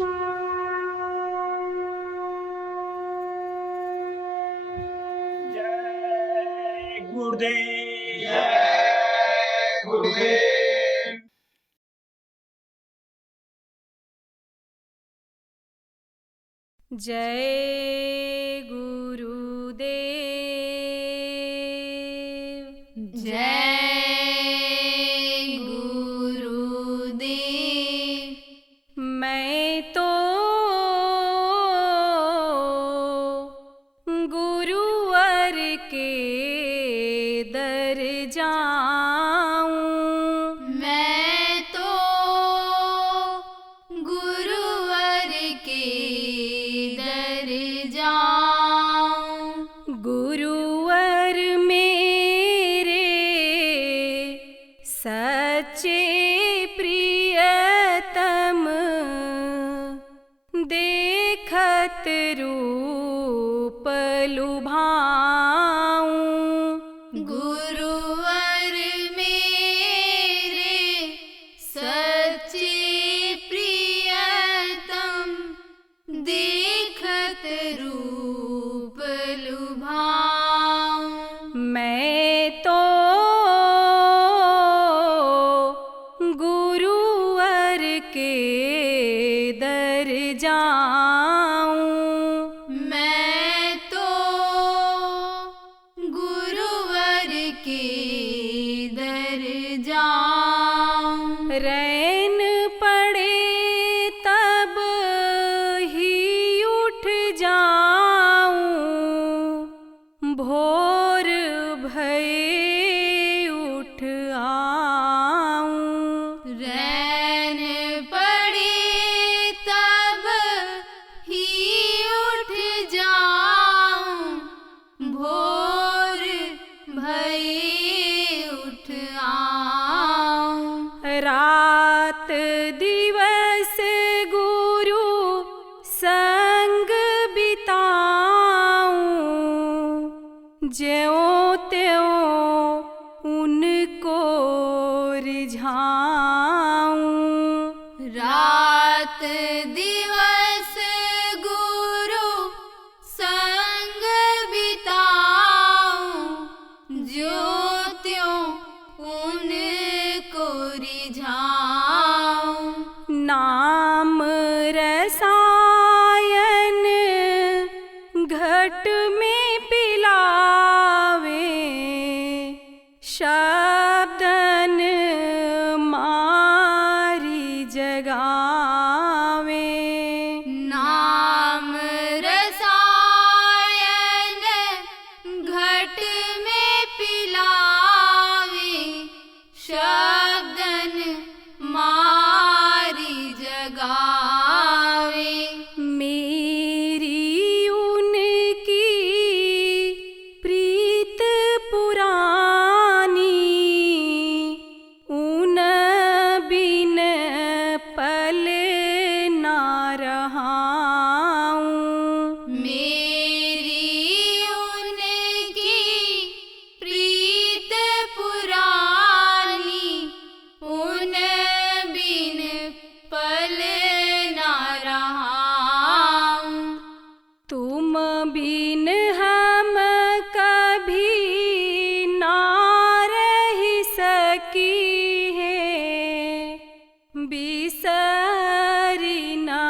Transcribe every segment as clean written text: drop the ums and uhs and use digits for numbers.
जय गुरुदेव। जय गुरुदेव। जय गुरुदेव। जय गुरुदेव। मैं तो गुरुवर के दर जाऊं। मैं तो गुरुवर के दर जाऊं। गुरुवर मेरे सच्चे प्रियतम, देखत रूप लुभाऊं। गुरुवर मेरे सच्चे प्रियतम, देखत रूप लुभाऊं। मैं तो गुरुवर के दर जाऊं। मैं तो गुरुवर के दर जाऊं। रैन पड़े तब ही उठ जाऊं। भोर भये उठ आऊं। रैन पड़े तब ही उठ जाऊं। भोर भये उठ आऊं। रात दिवस गुरु संग बिताऊं। ज्यों त्यों उनको रिझाऊं। रात दिवस गुरु संग बिताऊं। ज्यों त्यों उनको रिझाऊं। नाम रसायन घट में पिलावे। शब्दन मारी जगावे। नाम रसायन घट में पिलावे। शब्दन मारी जगावे। मेरी उनकी प्रीत पुरानी, उन बिन पल ना रहाऊं। मेरी उनकी प्रीत पुरानी, उन बिन पल ना रहाऊं। तुम बिन हम कभी ना रह सकी है। बिसरी ना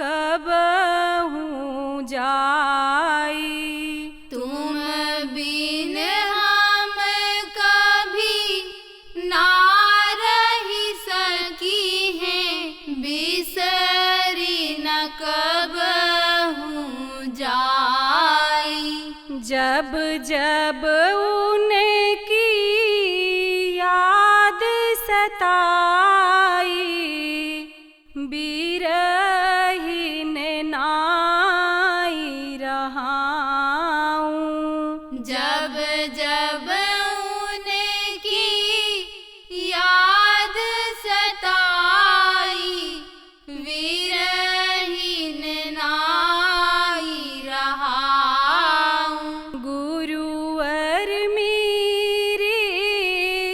कबहूँ जाई। तुम बिन हम कभी ना रह सकी हैं। बिसरी न कबहूँ जाई। जब जब उनकी याद सताई। बिरहीन नाई रहाऊं। जब जब उनकी याद सताई। विरहीन नाई रहाऊं। गुरुवर मेरे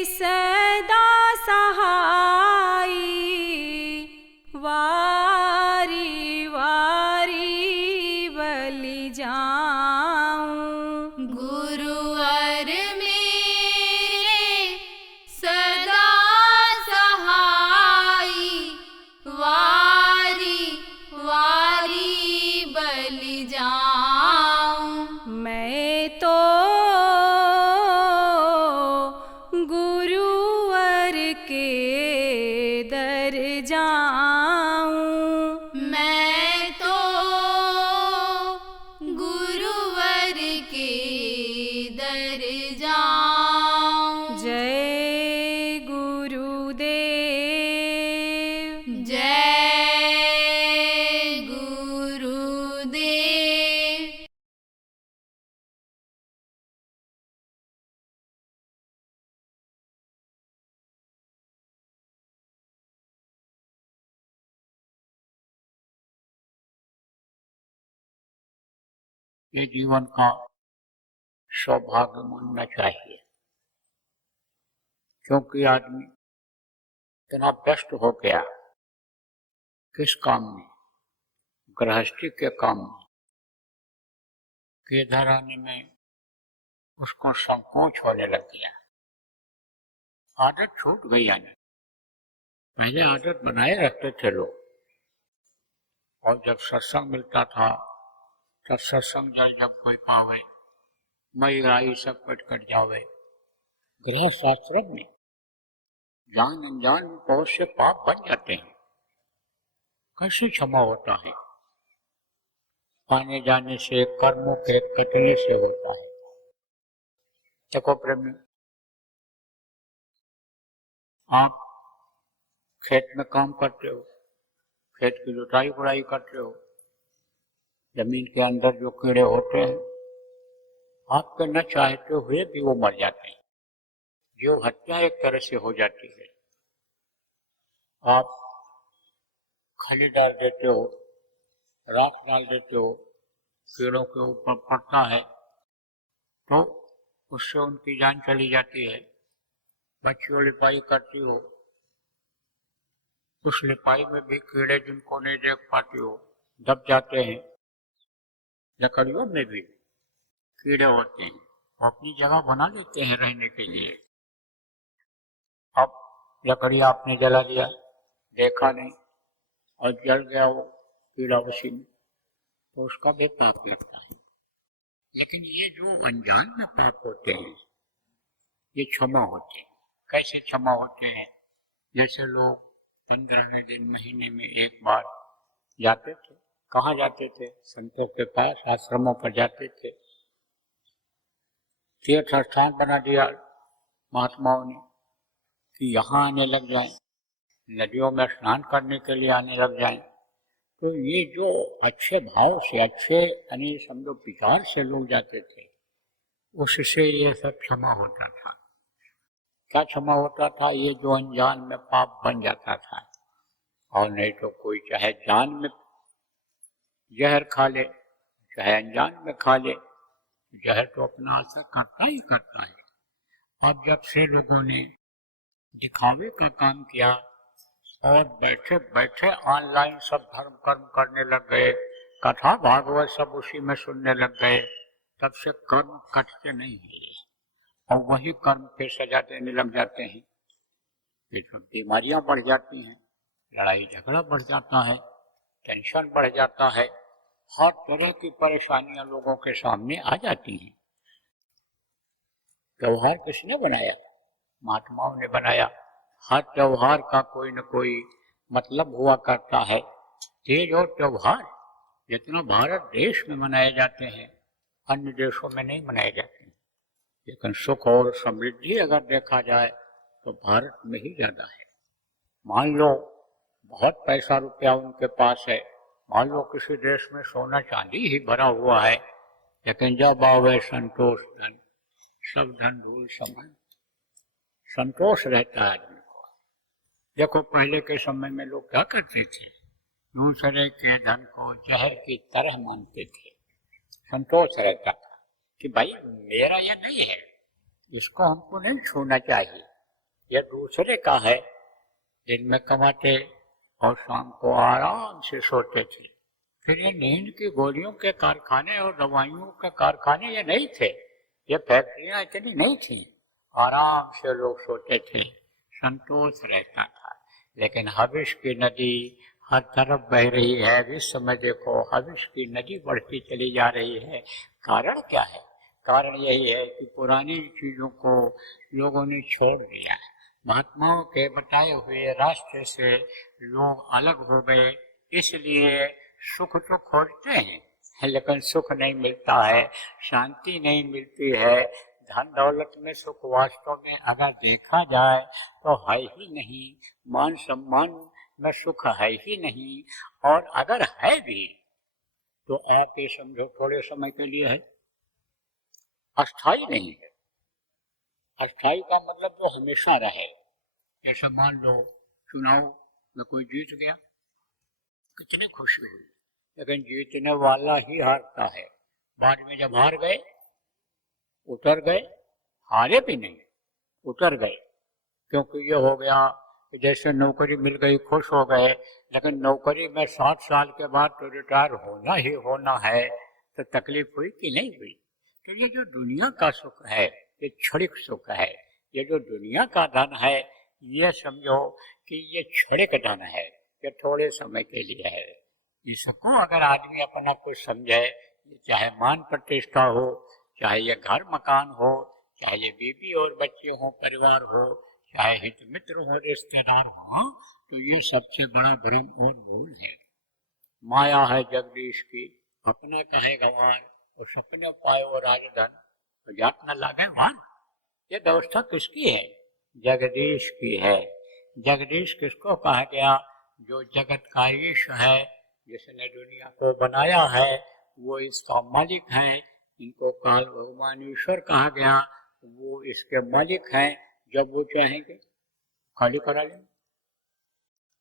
सदा सहाई। वाह ये जीवन का सौभाग्य मानना चाहिए, क्योंकि आदमी इतना व्यस्त हो गया किस काम में, गृहस्थी के काम में, कि इधर आने में उसको संकोच होने लग गया। आदत छूट गई आने। पहले आदत बनाए रखते थे लोग, और जब सत्संग मिलता था तब सत्संग जब कोई पावे मई राई सब कट जावे। गृह शास्त्र में जान अनजान में बहुत से पाप बन जाते हैं। कैसे क्षमा होता है? आने जाने से, कर्मों के कटने से होता है। देखो प्रेमी, आप खेत में काम करते हो, खेत की जुताई बुराई करते हो, जमीन के अंदर जो कीड़े होते हैं आपके न चाहते हुए भी वो मर जाते हैं। जो हत्या एक तरह से हो जाती है। आप खली डाल देते हो, राख डाल देते हो, कीड़ों के ऊपर पड़ता है तो उससे उनकी जान चली जाती है। बच्चियों लिपाई करती हो, उस लिपाई में भी कीड़े जिनको नहीं देख पाती हो दब जाते हैं। लकड़ियों में भी कीड़े होते हैं, वो अपनी जगह बना लेते हैं रहने के लिए। अब लकड़ी आपने जला दिया, देखा नहीं और जल गया वो कीड़ा उसी में, तो उसका भी पाप लगता है। लेकिन ये जो अनजान में पाप होते हैं ये क्षमा होते हैं। कैसे क्षमा होते हैं? जैसे लोग 15वें दिन महीने में एक बार जाते थे। कहाँ जाते थे? संतों के पास, आश्रमों पर जाते थे। तीर्थ स्थान बना दिया महात्माओं ने कि यहाँ आने लग जाएं, नदियों में स्नान करने के लिए आने लग जाएं। तो ये जो अच्छे भाव से, अच्छे यानी समझो विचार से लोग जाते थे, उससे ये सब क्षमा होता था। क्या क्षमा होता था? ये जो अनजान में पाप बन जाता था। और नहीं तो कोई चाहे जान में जहर खा ले, चाहे अनजान में खा ले, जहर तो अपना असर करता ही करता है। अब जब से लोगों ने दिखावे का काम किया और बैठे बैठे ऑनलाइन सब धर्म कर्म करने लग गए, कथा भागवत सब उसी में सुनने लग गए, तब से कर्म कटते नहीं है और वही कर्म फिर सजा देने लग जाते हैं। फिर बीमारियां बढ़ जाती हैं, लड़ाई झगड़ा बढ़ जाता है, टेंशन बढ़ जाता है, हर तरह की परेशानियां लोगों के सामने आ जाती हैं। त्योहार किसने बनाया? महात्माओं ने बनाया। हर त्योहार का कोई न कोई मतलब हुआ करता है। ये जो त्योहार जितना भारत देश में मनाए जाते हैं अन्य देशों में नहीं मनाए जाते, लेकिन सुख और समृद्धि अगर देखा जाए तो भारत में ही ज्यादा है। मान लो बहुत पैसा रुपया उनके पास है, मान लो किसी देश में सोना चांदी ही भरा हुआ है, लेकिन जब आवे संतोष धन, सब धन धूल समान, संतोष रहता है आदमी को। देखो पहले के समय में लोग क्या करते थे? दूसरे के धन को जहर की तरह मानते थे। संतोष रहता था कि भाई मेरा ये नहीं है, इसको हमको नहीं छूना चाहिए, यह दूसरे का है। दिन में कमाते और शाम को आराम से सोते थे। फिर ये नींद की गोलियों के कारखाने और दवाइयों के कारखाने ये नहीं थे, ये फैक्ट्रियां इतनी नहीं थी, आराम से लोग सोते थे, संतोष रहता था। लेकिन हविष की नदी हर तरफ बह रही है। इस समय देखो हविष की नदी बढ़ती चली जा रही है। कारण क्या है? कारण यही है कि पुरानी चीजों को लोगों ने छोड़ दिया है। महात्माओं के बताए हुए रास्ते से लोग अलग हो गए, इसलिए सुख तो खोजते हैं लेकिन सुख नहीं मिलता है, शांति नहीं मिलती है। धन दौलत में सुख वास्तव में अगर देखा जाए तो है ही नहीं, मान सम्मान में सुख है ही नहीं, और अगर है भी तो आप ये समझो थोड़े समय के लिए है, अस्थाई नहीं है। अस्थाई का मतलब जो हमेशा रहे। जैसे मान लो चुनाव में कोई जीत गया, कितनी खुशी हुई, लेकिन जीतने वाला ही हारता है, बाद में जब हार गए, उतर गए, हारे भी नहीं, उतर गए, क्योंकि ये हो गया कि जैसे नौकरी मिल गई, खुश हो गए, लेकिन नौकरी में 60 साल के बाद तो रिटायर होना ही होना है, तो तकलीफ हुई कि नहीं हुई। तो ये जो दुनिया का सुख है, ये क्षणिक सुख है। ये जो दुनिया का धन है, ये समझो कि ये क्षणिक धन है, ये थोड़े समय के लिए है। इसको अगर आदमी अपना कुछ समझे, चाहे मान प्रतिष्ठा हो, चाहे ये घर मकान हो, चाहे ये बीवी और बच्चे हो, परिवार हो, चाहे हित मित्र हो, रिश्तेदार हो, तो ये सबसे बड़ा भ्रम और भूल है। माया है जगदीश की, अपना कहे गवार, और सपने पाए और राजधन, तो जात न लागे वान। ये व्यवस्था किसकी है? जगदीश की है। जगदीश किसको कहा गया? जो जगत का ईश है, जिसने दुनिया को बनाया है, वो इसका मालिक है। इनको काल भगवान ईश्वर कहा गया, वो इसके मालिक हैं। जब वो चाहेंगे खाली करा लेंगे,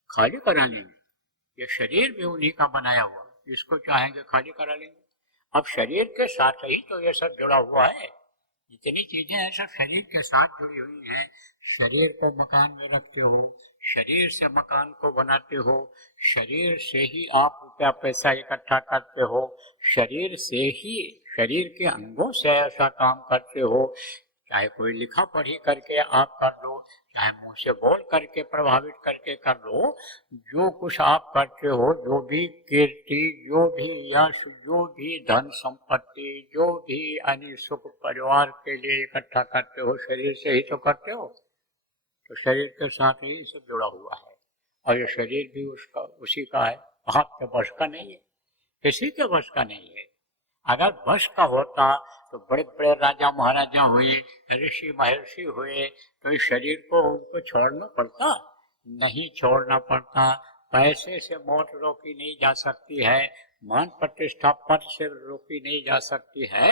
खाली करा लेंगे। ये शरीर भी उन्हीं का बनाया हुआ, इसको चाहेंगे खाली करा लेंगे। अब शरीर के साथ ही तो ये सब जुड़ा हुआ है, जितनी चीजें हैं सब शरीर के साथ जुड़ी हुई हैं। शरीर को मकान में रखते हो, शरीर से मकान को बनाते हो, शरीर से ही आप रुपया पैसा इकट्ठा करते हो, शरीर से ही, शरीर के अंगों से ऐसा काम करते हो। चाहे कोई लिखा पढ़ी करके आप कर लो, चाहे मुंह से बोल करके प्रभावित करके कर लो, जो कुछ आप करते हो, जो भी कीर्ति, जो भी यश, जो भी धन संपत्ति, जो भी अन्य सुख परिवार के लिए इकट्ठा करते हो, शरीर से ही तो करते हो। तो शरीर के साथ ही सब जुड़ा हुआ है, और ये शरीर भी उसका उसी का है, आपके बस का नहीं है, किसी के बस का नहीं है। अगर बस का होता तो बड़े बड़े राजा महाराजा हुए, ऋषि महर्षि हुए, तो इस शरीर को उनको छोड़ना पड़ता? नहीं छोड़ना पड़ता। पैसे से मौत रोकी नहीं जा सकती है, मान प्रतिष्ठा पद से रोकी नहीं जा सकती है।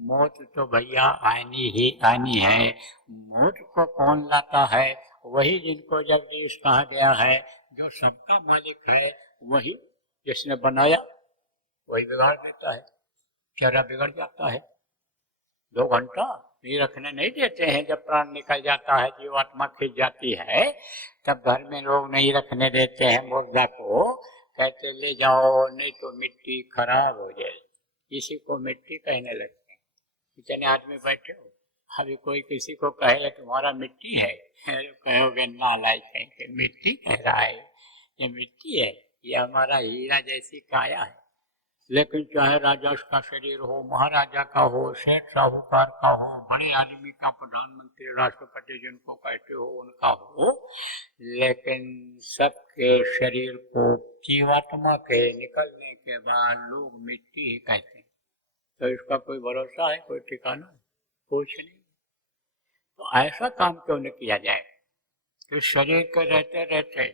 मौत तो भैया आनी ही आनी है। मौत को कौन लाता है? वही जिनको जगदीश कहा गया है, जो सबका मालिक है, वही जिसने बनाया वही बिगाड़ देता है। चेहरा बिगड़ जाता है, 2 घंटा नहीं रखने नहीं देते हैं। जब प्राण निकल जाता है, जीवात्मा खिंच जाती है, तब घर में लोग नहीं रखने देते हैं मुर्दा को, कहते ले जाओ नहीं तो मिट्टी खराब हो जाए। इसी को मिट्टी कहने लगते हैं। इतने आदमी बैठे हो, अभी कोई किसी को कहे तुम्हारा मिट्टी है, कहोगे नालायक कहेंगे, मिट्टी कह रहा है, ये मिट्टी है, ये हमारा हीरा जैसी काया है। लेकिन चाहे राजा का शरीर हो, महाराजा का हो, सेठ साहूकार का हो, बड़े आदमी का, प्रधानमंत्री, राष्ट्रपति जिनको कहते हो उनका हो, लेकिन सबके शरीर को जीवात्मा के निकलने के बाद लोग मिट्टी ही कहते हैं। तो इसका कोई भरोसा है, कोई ठिकाना है? कुछ नहीं। तो ऐसा काम क्यों न किया जाए कि शरीर के रहते रहते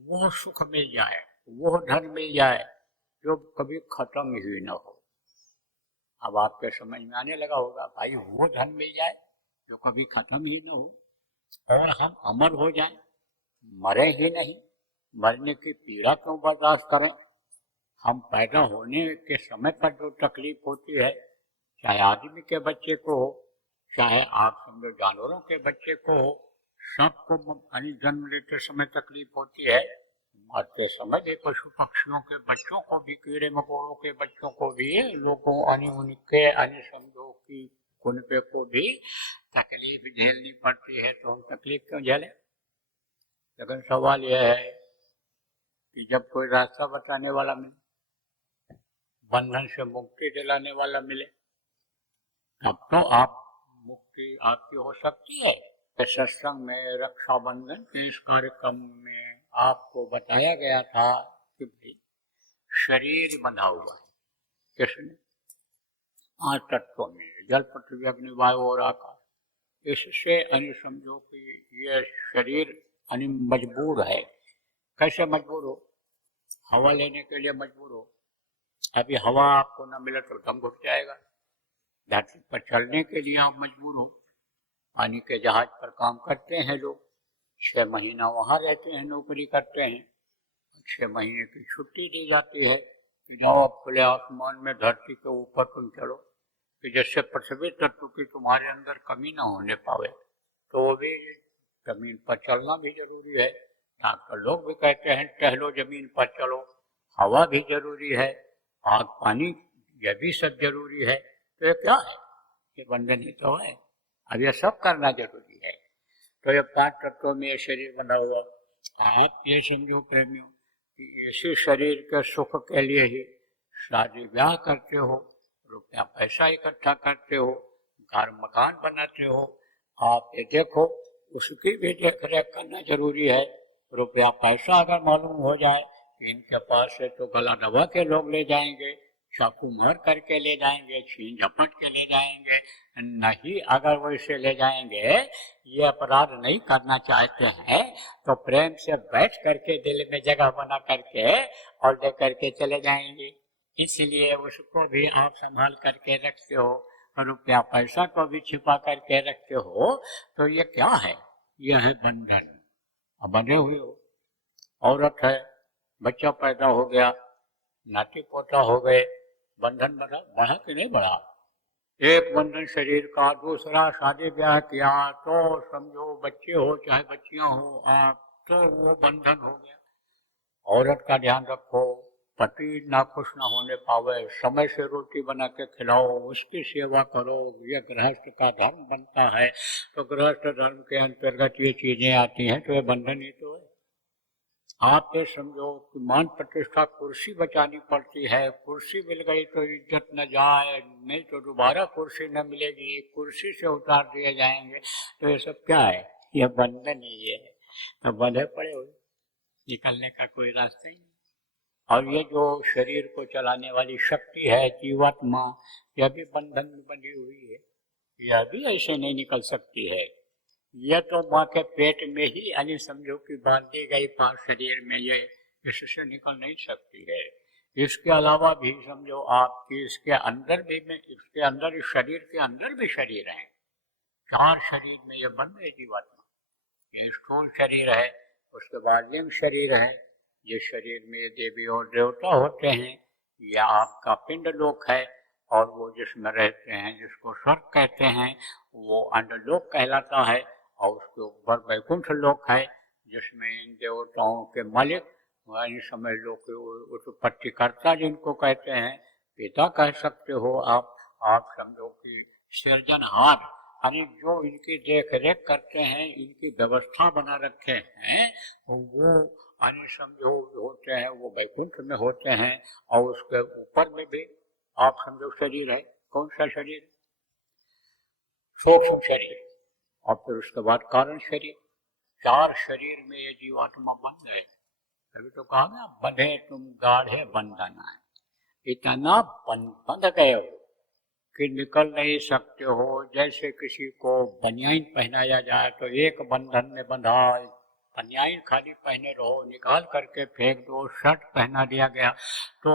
वो सुख मिल जाए, वो धन मिल जाए जो कभी खत्म ही न हो। अब आपके समझ में आने लगा होगा, भाई वो धन मिल जाए जो कभी खत्म ही न हो, और हम अमर हो जाएं, मरे ही नहीं। मरने की पीड़ा क्यों बर्दाश्त करें? हम पैदा होने के समय पर जो तकलीफ होती है, चाहे आदमी के बच्चे को हो, चाहे आप समझो जानवरों के बच्चे को हो, सबको जन्म लेते समय तकलीफ होती है। मरते समय भी पशु पक्षियों के बच्चों को भी, कीड़े मकोड़ों के बच्चों को भी, लोगों उनके समझो की कुनबे को भी तकलीफ झेलनी पड़ती है। तो हम तकलीफ क्यों झेलें? लेकिन सवाल यह है कि जब कोई रास्ता बताने वाला मिले, बंधन से मुक्ति दिलाने वाला मिले, तब तो आप मुक्ति आपकी हो सकती है। सत्संग में, रक्षाबंधन के इस कार्यक्रम में आपको बताया गया था कि भाई शरीर बंधा हुआ है, किसने? 5 तत्वों में, जल, पृथ्वी, अग्नि, वायु और आकाश। इससे अन्य समझो कि ये शरीर अन्य मजबूर है। कैसे मजबूर हो? हवा लेने के लिए मजबूर हो। अभी हवा आपको न मिले तो दम घुट जाएगा। धरती पर चलने के लिए आप मजबूर हो। पानी के जहाज पर काम करते हैं लोग, 6 महीना वहाँ रहते हैं, नौकरी करते हैं, 6 महीने की छुट्टी दी जाती है, कि जाओ अब खुले आसमान में धरती के ऊपर तुम चलो, कि जिससे पृथ्वी तत्व की तुम्हारे अंदर कमी ना होने पावे, तो वो भी जमीन पर चलना भी जरूरी है। डॉक्टर लोग भी कहते हैं टहलो जमीन पर चलो, हवा भी जरूरी है, आग पानी यह भी सब जरूरी है। तो ये क्या है? ये बंधन ही तो है। अब यह सब करना जरूरी है। तो ये 5 तत्वों में ये शरीर बना हुआ। आप ये समझो प्रेमियों कि इसी शरीर के सुख के लिए ही शादी ब्याह करते हो, रुपया पैसा इकट्ठा करते हो, घर मकान बनाते हो। आप ये देखो उसकी भी देख रेख करना जरूरी है। रुपया पैसा अगर मालूम हो जाए इनके पास से तो गला दबा के लोग ले जाएंगे, चाकू मार करके ले जाएंगे, छीन झपट के ले जाएंगे। नहीं अगर वो इसे ले जाएंगे, ये अपराध नहीं करना चाहते हैं, तो प्रेम से बैठ करके दिल में जगह बना करके और ले करके चले जाएंगे। इसलिए उसको भी आप संभाल करके रखते हो, रुपया पैसा को भी छिपा करके रखते हो। तो ये क्या है? यह है बंधन। अब बंधे हुए हो, औरत है, बच्चा पैदा हो गया, नाती पोता हो गए, बंधन बढ़ा कि नहीं बढ़ा? एक बंधन शरीर का, दूसरा शादी ब्याह किया तो समझो बच्चे हो चाहे बच्चियां हो आप, तो वो बंधन हो गया। औरत का ध्यान रखो, पति नाखुश ना होने पावे, समय से रोटी बना के खिलाओ, उसकी सेवा करो। ये गृहस्थ का धर्म बनता है। तो गृहस्थ धर्म के अंतर्गत ये चीजें आती हैं, तो ये बंधन ही तो है। आप ये समझो कि मान प्रतिष्ठा कुर्सी बचानी पड़ती है, कुर्सी मिल गई तो इज्जत न जाए, नहीं तो दोबारा कुर्सी न मिलेगी, कुर्सी से उतार दिए जाएंगे। तो ये सब क्या है? ये बंधन ही है। तो बंधे पड़े हुए, निकलने का कोई रास्ता ही नहीं। और ये जो शरीर को चलाने वाली शक्ति है जीवात्मा, यह भी बंधन में बंधी हुई है, यह भी ऐसे नहीं निकल सकती है। यह तो माँ के पेट में ही यानी समझो कि बांधी गई 5 शरीर में, ये इससे निकल नहीं सकती है। इसके अलावा भी समझो आप कि इसके अंदर भी में, इसके अंदर इस शरीर के अंदर भी शरीर हैं। 4 शरीर में ये बंद है जीवात्मा। ये स्थूल शरीर है, उसके बाद लिंग शरीर है, जिस शरीर में ये देवी और देवता होते हैं, या आपका पिंड लोक है, और वो जिसमें रहते हैं जिसको स्वर्ग कहते हैं वो अंडलोक कहलाता है। और उसके ऊपर वैकुंठ लोक है, जिसमें इन देवताओं के मालिक यानी समझ लो कि उत्पत्तिकर्ता जिनको कहते हैं, पिता कह सकते हो आप समझो कि सृजनहार यानी जो इनकी देख रेख करते हैं, इनकी व्यवस्था बना रखे हैं, वो यानी समझो होते हैं, वो वैकुंठ में होते हैं। और उसके ऊपर में भी आप समझो शरीर है। कौन सा शरीर? सूक्ष्म शरीर। और फिर उसके बाद कारण शरीर। 4 शरीर में ये जीवात्मा बंध है। अभी तो कहा ना, बंधे तुम गाढ़े बंधन है। इतना बंध गए हो कि निकल नहीं सकते हो। जैसे किसी को बनियान पहनाया जाए तो एक बंधन में बंधा, बनियान खाली पहने रहो, निकाल करके फेंक दो। शर्ट पहना दिया गया तो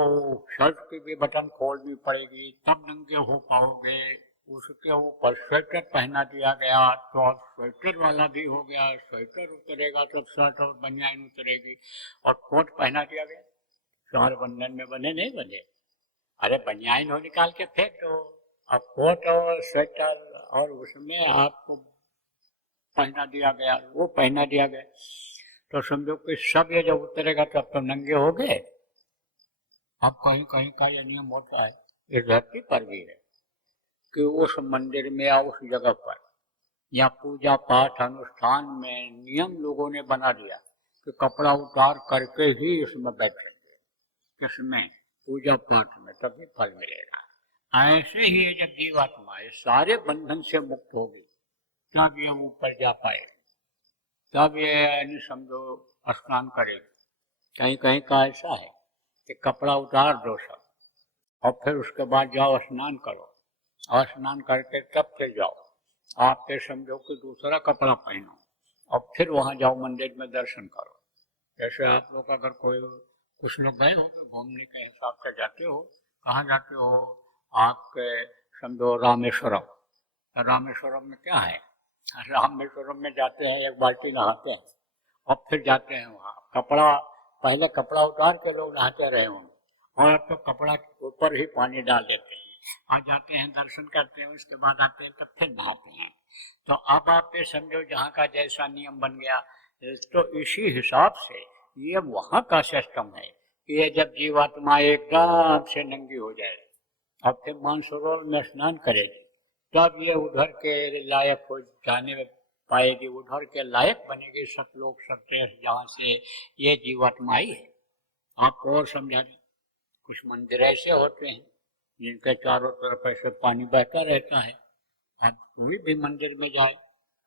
शर्ट की भी बटन खोलनी पड़ेगी, तब नंगे हो पाओगे। उसके ऊपर स्वेटर पहना दिया गया तो स्वेटर वाला भी हो गया, स्वेटर उतरेगा तो शर्ट और बनियान उतरेगी। और कोट पहना दिया गया, 4 बंधन में बने नहीं बने। अरे बनियान हो निकाल के फेंक दो, अब कोट और स्वेटर और उसमें आपको पहना दिया गया, वो पहना दिया गया, तो समझो कि सब ये जब उतरेगा तब तो नंगे हो गए। अब कहीं कहीं का ये नियम होता है, इस धरती पर भी है कि उस मंदिर में या उस जगह पर या पूजा पाठ अनुष्ठान में नियम लोगों ने बना दिया कि कपड़ा उतार करके ही इसमें बैठेंगे, किसमें? पूजा पाठ में, तभी फल मिलेगा। ऐसे ही ये जब जीवात्मा है सारे बंधन से मुक्त होगी, तब ये ऊपर जा पाए, तब ये समझो स्नान करेगी। कहीं कहीं का ऐसा है कि कपड़ा उतार दो सब, और फिर उसके बाद जाओ स्नान करो, और स्नान करके तब फिर जाओ। आप फिर समझो कि दूसरा कपड़ा पहनो और फिर वहां जाओ मंदिर में दर्शन करो। जैसे आप लोग अगर कोई कुछ लोग गए हो घूमने के हिसाब से जाते हो, कहाँ जाते हो? आपके समझो रामेश्वरम। रामेश्वरम में क्या है? रामेश्वरम में जाते हैं, एक बाल्टी नहाते हैं और फिर जाते हैं वहाँ। कपड़ा पहले कपड़ा उतार के लोग नहाते रहे होंगे, और अब तो कपड़ा के ऊपर ही पानी डाल देते हैं, आ जाते हैं दर्शन करते हैं, उसके बाद आते हैं तब फिर नहाते हैं। तो अब आप ये समझो जहाँ का जैसा नियम बन गया, तो इसी हिसाब से ये वहाँ का सिस्टम है कि ये जब जीवात्मा एकदम से नंगी हो जाए और फिर मानसरोवर में स्नान करेगी, तब ये उधर के लायक हो जाने पाएगी, उधर के लायक बनेगी सतलोक सत्य, जहाँ से ये जीवात्मा आई है। आपको और समझा दें, कुछ मंदिर ऐसे होते हैं जिनके चारों तरफ ऐसे पानी बहता रहता है। आप कोई भी मंदिर में जाए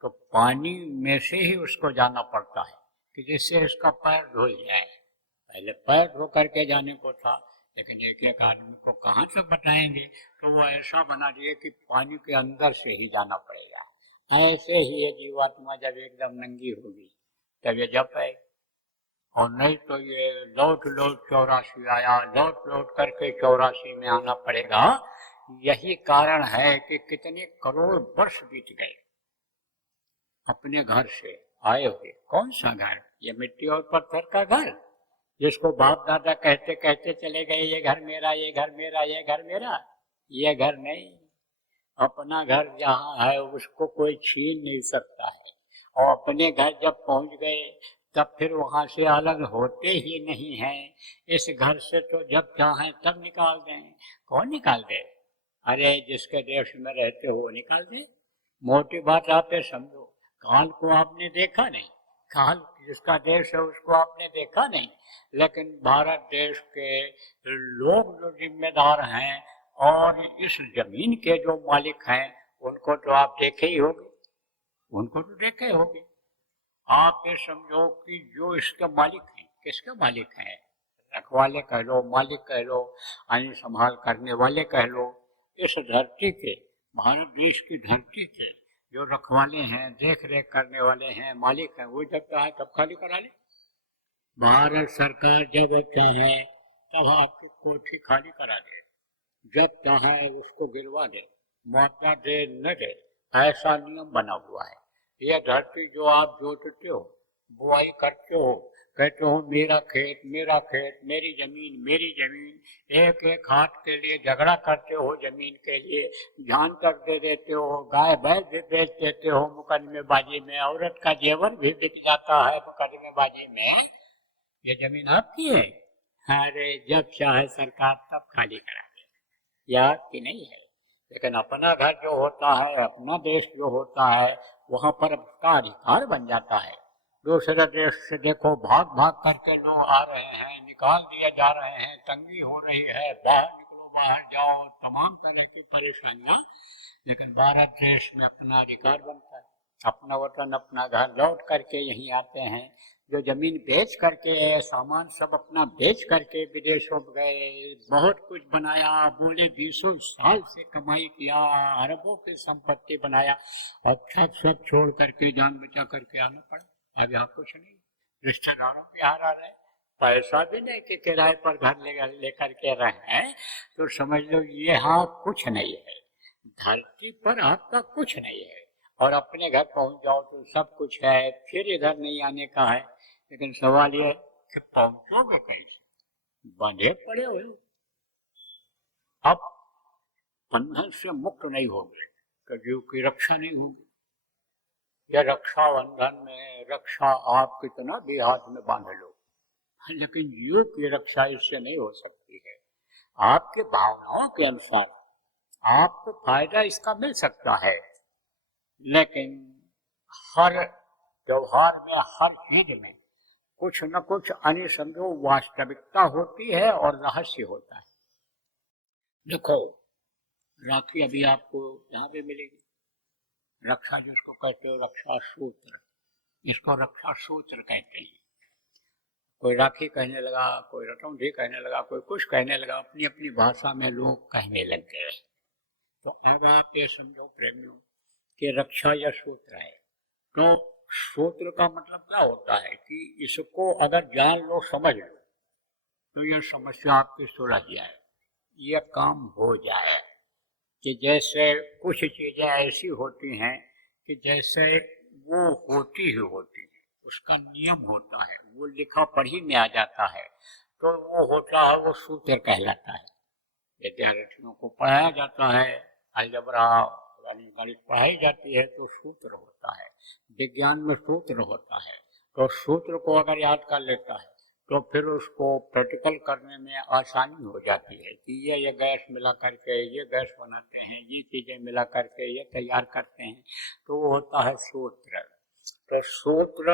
तो पानी में से ही उसको जाना पड़ता है कि जिससे उसका पैर धो जाए। पहले पैर धो करके जाने को था, लेकिन एक एक आदमी को कहाँ से बताएंगे, तो वो ऐसा बना दिए कि पानी के अंदर से ही जाना पड़ेगा। ऐसे ही ये जीवात्मा जब एकदम नंगी होगी तब ये जब है, और नहीं तो ये लौट लौट 84 आया, लौट लौट करके 84 में आना पड़ेगा। यही कारण है कि कितने करोड़ वर्ष बीत गए अपने घर से आए हुए। कौन सा घर? ये मिट्टी और पत्थर का घर, जिसको बाप दादा कहते कहते चले गए, ये घर मेरा, ये घर मेरा, ये घर मेरा। ये घर नहीं, अपना घर जहाँ है उसको कोई छीन नहीं सकता है। और अपने घर जब पहुंच गए तब फिर वहां से अलग होते ही नहीं हैं। इस घर से तो जब चाहें तब निकाल दें। कौन निकाल दे? अरे जिसके देश में रहते हो निकाल दे। मोटी बात आप ये समझो, काल को आपने देखा नहीं, काल जिसका देश है उसको आपने देखा नहीं, लेकिन भारत देश के लोग जो जिम्मेदार हैं और इस जमीन के जो मालिक हैं उनको तो आप देखे ही होंगे, उनको तो देखे होंगे। आप ये समझो कि जो इसके मालिक हैं, किसके मालिक हैं? रखवाले कह लो, मालिक कह लो, आइन संभाल करने वाले कह लो। इस धरती के, भारत देश की धरती के जो रखवाले हैं, देख रेख करने वाले हैं, मालिक हैं, वो जब चाहे तब खाली करा ले। भारत सरकार जब चाहे तब आपकी कोठी खाली करा दे, जब चाहे उसको गिरवा दे, मुआवजा दे न दे, ऐसा नियम बना हुआ है। यह धरती जो आप जोतते हो, बुआई करते हो, कहते हो मेरा खेत, मेरी जमीन, मेरी जमीन, एक एक हाथ के लिए झगड़ा करते हो, जमीन के लिए जान तक दे देते हो, गाय बैल भी बेच देते हो मुकदमेबाजी में, औरत का जेवर भी बिक जाता है मुकदमेबाजी में। ये जमीन आपकी है। अरे जब चाहे सरकार तब खाली करा दे, याद कि नहीं है। लेकिन अपना घर जो होता है, अपना देश जो होता है, वहां पर उसका अधिकार बन जाता है। दूसरे देश से देखो भाग भाग करके लोग आ रहे हैं, निकाल दिए जा रहे हैं, तंगी हो रही है, बाहर निकलो, बाहर जाओ, तमाम तरह की परेशानियां। लेकिन भारत देश में अपना अधिकार बनता है, अपना वतन, अपना घर लौट करके यहीं आते हैं। जो जमीन बेच करके, सामान सब अपना बेच करके विदेशों में गए, बहुत कुछ बनाया, बोले 20 साल से कमाई किया, अरबों की संपत्ति बनाया, और सब छोड़ करके जान बचा करके आना पड़ा। अब यहाँ कुछ नहीं, रिश्तेदारों के यहाँ रह रहे, पैसा भी नहीं कि किराए पर घर लेकर के रहे, तो समझ लो यहाँ कुछ नहीं है। धरती पर आपका कुछ नहीं है, और अपने घर पहुंच जाओ तो सब कुछ है, फिर इधर नहीं आने का है। लेकिन सवाल ये कि पहुंचोगे कैसे? बंधे पड़े हो, अब बंधन से मुक्त नहीं होगे तो जीव की रक्षा नहीं होगी। यह रक्षा बंधन में रक्षा आप कितना भी हाथ में बांध लो, लेकिन जीव की रक्षा इससे नहीं हो सकती है। आपके भावनाओं के अनुसार आपको फायदा इसका मिल सकता है, लेकिन हर व्यवहार में, हर चीज में कुछ न कुछ अनिसंभव वास्तविकता होती है और रहस्य होता है। देखो राखी अभी आपको यहाँ पे मिलेगी, रक्षा जिसको कहते हो, रक्षा सूत्र, इसको रक्षा सूत्र कहते हैं। कोई राखी कहने लगा, कोई रतौंधी कहने लगा, कोई कुछ कहने लगा, अपनी अपनी भाषा में लोग कहने लग गए। तो अब आप ये समझो प्रेमियों कि रक्षा या सूत्र है। तो सूत्र का मतलब क्या होता है कि इसको अगर जान लो, समझ लो, तो यह समस्या आपकी सुलझ जाए, यह काम हो जाए। कि जैसे कुछ चीजें ऐसी होती हैं कि जैसे वो होती ही होती है, उसका नियम होता है, वो लिखा पढ़ी में आ जाता है। तो वो होता है, वो सूत्र कहलाता है। विद्यार्थियों को पढ़ाया जाता है अलजबरा यानी गणित पढ़ाई जाती है तो सूत्र होता है, विज्ञान में सूत्र होता है। तो सूत्र को अगर याद कर लेता है तो फिर उसको प्रैक्टिकल करने में आसानी हो जाती है कि ये गैस मिला करके ये गैस बनाते हैं, ये चीज़ें मिला करके ये तैयार करते हैं, तो वो होता है सूत्र। तो सूत्र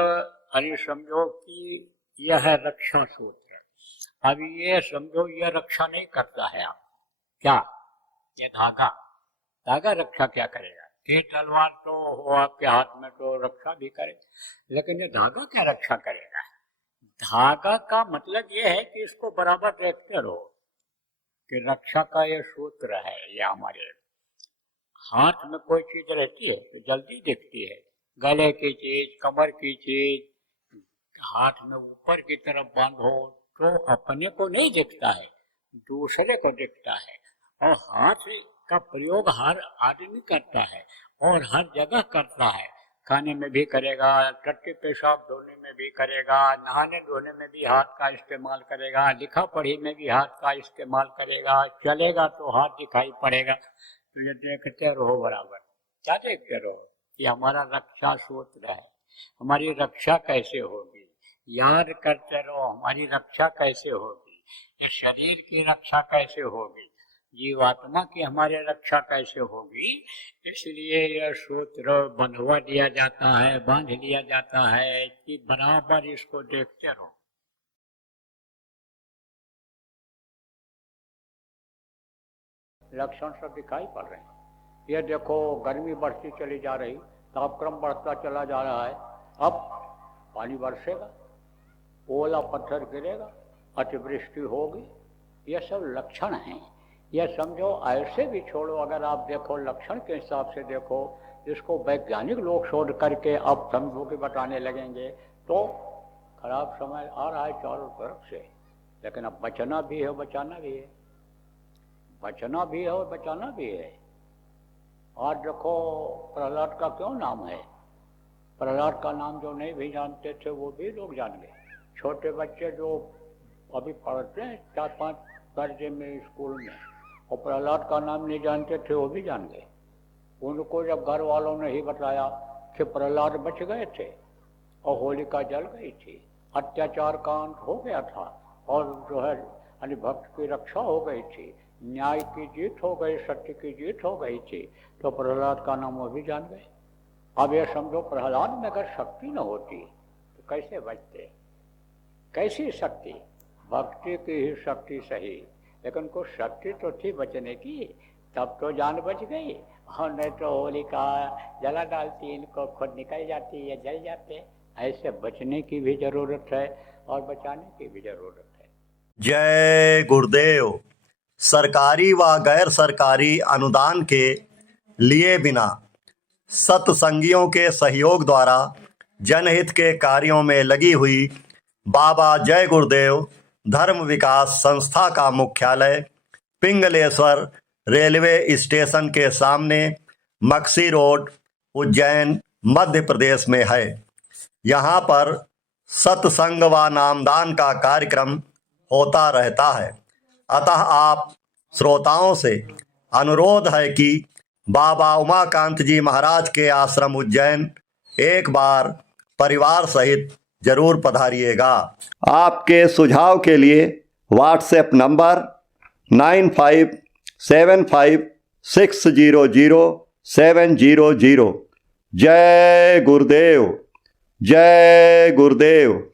यानी समझो कि यह है रक्षा सूत्र। अब ये समझो ये रक्षा नहीं करता है। आप क्या, ये धागा, धागा रक्षा क्या करेगा? ये तलवार तो हो आपके हाथ में तो रक्षा भी करे, लेकिन ये धागा क्या रक्षा करेगा? धागा का मतलब ये है कि इसको बराबर देखते रहो कि रक्षा का ये सूत्र है। ये हमारे हाथ में कोई चीज रहती है तो जल्दी दिखती है, गले की चीज, कमर की चीज हाथ में ऊपर की तरफ बांधो तो अपने को नहीं दिखता है, दूसरे को दिखता है। और हाथ का प्रयोग हर आदमी करता है और हर जगह करता है। खाने में भी करेगा, टट्टी पेशाब धोने में भी करेगा, नहाने धोने में भी हाथ का इस्तेमाल करेगा, लिखा पढ़ी में भी हाथ का इस्तेमाल करेगा, चलेगा तो हाथ दिखाई पड़ेगा। तो ये देखते रहो बराबर। क्या देखते रहो कि हमारा रक्षा सूत्र है, हमारी रक्षा कैसे होगी, याद करते रहो हमारी रक्षा कैसे होगी, ये शरीर की रक्षा कैसे होगी, जीवात्मा की हमारे रक्षा कैसे होगी। इसलिए यह सूत्र बंधवा दिया जाता है, बांध लिया जाता है कि बराबर इसको देखते रहो। लक्षण सब दिखाई पड़ रहे हैं। ये देखो गर्मी बढ़ती चली जा रही, तापक्रम बढ़ता चला जा रहा है। अब पानी बरसेगा, ओला पत्थर गिरेगा, अतिवृष्टि होगी, ये सब लक्षण हैं। यह समझो ऐसे भी छोड़ो, अगर आप देखो लक्षण के हिसाब से देखो, जिसको वैज्ञानिक लोग शोध करके अब समझो के बताने लगेंगे, तो खराब समय आ रहा है चारों तरफ से। लेकिन अब बचना भी है, बचाना भी है, बचना भी है और बचाना भी है। आज देखो प्रहलाद का क्यों नाम है? प्रहलाद का नाम जो नहीं भी जानते थे वो भी लोग जान गए। छोटे बच्चे जो अभी पढ़ते हैं 4-5 दर्जे में स्कूल में, और प्रहलाद का नाम नहीं जानते थे वो भी जान गए। उनको जब घर वालों ने ही बताया कि प्रहलाद बच गए थे और होलिका जल गई थी, अत्याचार का अंत हो गया था और जो है यानी भक्त की रक्षा हो गई थी, न्याय की जीत हो गई, सत्य की जीत हो गई थी, तो प्रहलाद का नाम वो भी जान गए। अब ये समझो प्रहलाद में अगर शक्ति न होती तो कैसे बचते? कैसी शक्ति? भक्ति की ही शक्ति सही, लेकिन कुछ शक्ति तो थी बचने की, तब तो जान बच गई। और नहीं तो होलिका जला डालती, इनको खुद निकल जाती या जल जाते। ऐसे बचने की भी जरूरत है और बचाने की भी जरूरत है। जय गुरुदेव। सरकारी व गैर सरकारी अनुदान के लिए बिना सत्संगियों के सहयोग द्वारा जनहित के कार्यों में लगी हुई बाबा जय गुरुदेव धर्म विकास संस्था का मुख्यालय पिंगलेश्वर रेलवे स्टेशन के सामने मक्सी रोड, उज्जैन, मध्य प्रदेश में है। यहाँ पर सत्संग व नामदान का कार्यक्रम होता रहता है। अतः आप श्रोताओं से अनुरोध है कि बाबा उमाकांत जी महाराज के आश्रम उज्जैन एक बार परिवार सहित जरूर पधारिएगा। आपके सुझाव के लिए व्हाट्सएप नंबर 9575600700। जय गुरुदेव, जय गुरुदेव।